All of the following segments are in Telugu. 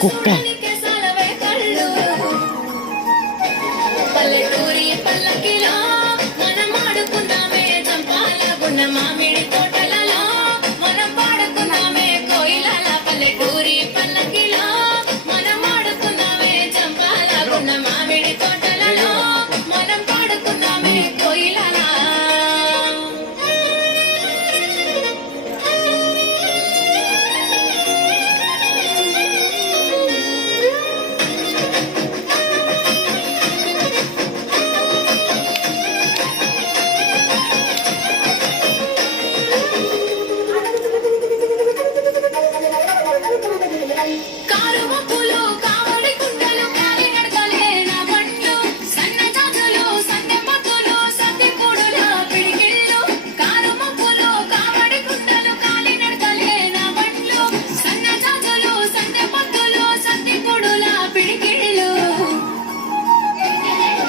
కుక్క పల్లెటూరి పల్లకిలో మనం ఆడుకుందామే చంపాలగున్న మామిడి తోటలలో మనం పాడుకుందామే కోయిలల పల్లెటూరి పల్లకిలో మనం ఆడుకుందామే చంపాలగున్న మామిడి తోటలలో మనం పాడుకుందామే కోయిలల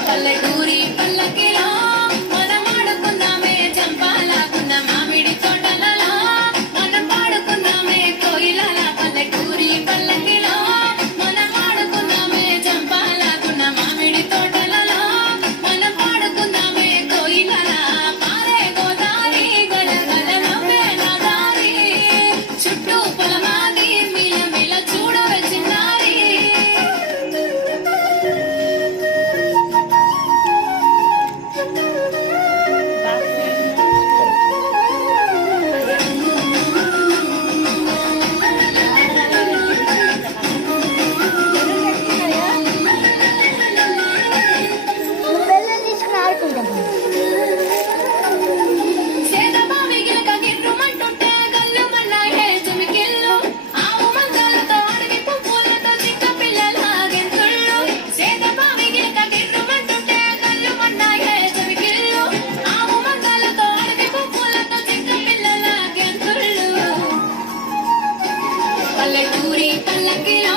పల్లెటూరి పల్లకిలో మనం ఆడుకుందామే చంపాలగున్న మామిడి తోటలలో మనం పాడుకుందామే కోయిలల పల్లెటూరి పల్లకిలో మనం ఆడుకుందామే చంపాలగున్న మామిడి తోటలలో మనం పాడుకుందామే కోయిలల పారే గోదారి గలగల నవ్వే నదారి చుట్టూ పొలమాది మిల మిల చూడవే చిన్నారి పల్లెటూరి పల్లకిలో